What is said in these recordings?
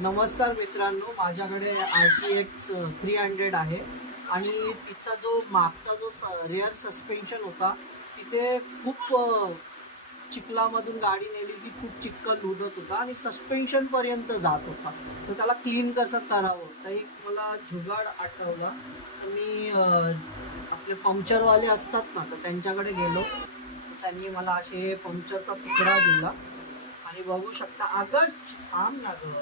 नमस्कार मित्रांनो, माझ्याकडे RTX 300 आहे आणि तिचा जो मागचा जो रेअर सस्पेन्शन होता तिथे खूप चिखलामधून गाडी नेली की खूप चिखल उडत होता आणि सस्पेन्शनपर्यंत जात होता. तर त्याला क्लीन कसं करावं तर एक मला जुगाड आठवला. तर मी आपले पंक्चरवाले असतात ना, तर त्यांच्याकडे गेलो. तर त्यांनी मला असे पंक्चरचा तुकडा दिला आणि बघू शकता अगं थांब ना गं.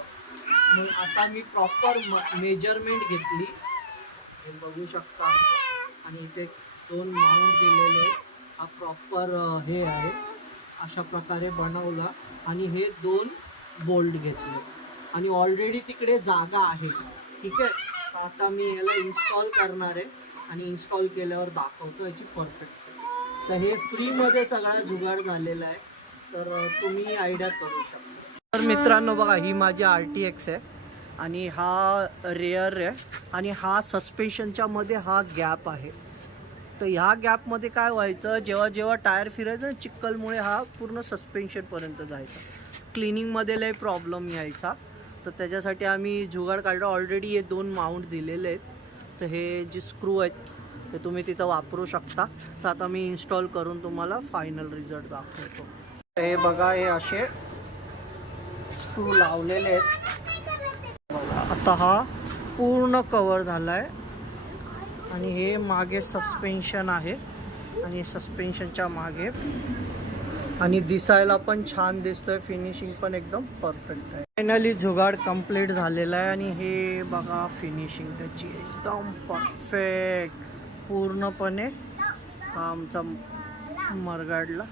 मग आता मी प्रॉपर मेजरमेंट घेतली, हे बघू शकता आणि इथे 2 माउंट दिलेले आहेत. हा प्रॉपर हे आहे, अशा प्रकारे बनवला आणि हे 2 बोल्ट घेतले आणि ऑलरेडी तिकडे जागा आहे. ठीक आहे, तर आता मी याला इन्स्टॉल करणार आहे आणि इन्स्टॉल केल्यावर दाखवतो याची परफेक्ट. तर हे फ्रीमध्ये सगळा जुगाड झालेला आहे, तर तुम्ही आयडिया करू शकता. तर मित्रांनो बघा, ही माझी RTX आहे आणि हा रेअर आहे आणि हा सस्पेन्शनच्या मध्ये हा गॅप आहे. तर ह्या गॅपमध्ये काय व्हायचं, जेव्हा जेव्हा टायर फिरायचं ना चिक्कलमुळे हा पूर्ण सस्पेन्शनपर्यंत जायचा. क्लिनिंगमध्ये लय प्रॉब्लेम यायचा. तर त्याच्यासाठी आम्ही जुगाड काढलं. ऑलरेडी हे 2 माउंट दिलेले आहेत. तर हे जे स्क्रू आहेत ते तुम्ही तिथं वापरू शकता. तर आता मी इन्स्टॉल करून तुम्हाला फायनल रिझल्ट दाखवतो. हे बघा, हे असे स्क्रू लावलेले आहेत. आता हा पूर्ण कवर झाला आहे आणि हे मागे सस्पेन्शन आहे आणि सस्पेन्शनच्या मागे आणि दिसायला पण छान दिसतोय. फिनिशिंग पण एकदम परफेक्ट आहे. फायनली जुगाड कंप्लीट झालेला आहे आणि हे बघा फिनिशिंग त्याची एकदम परफेक्ट. पूर्णपणे आमचा मरगाडला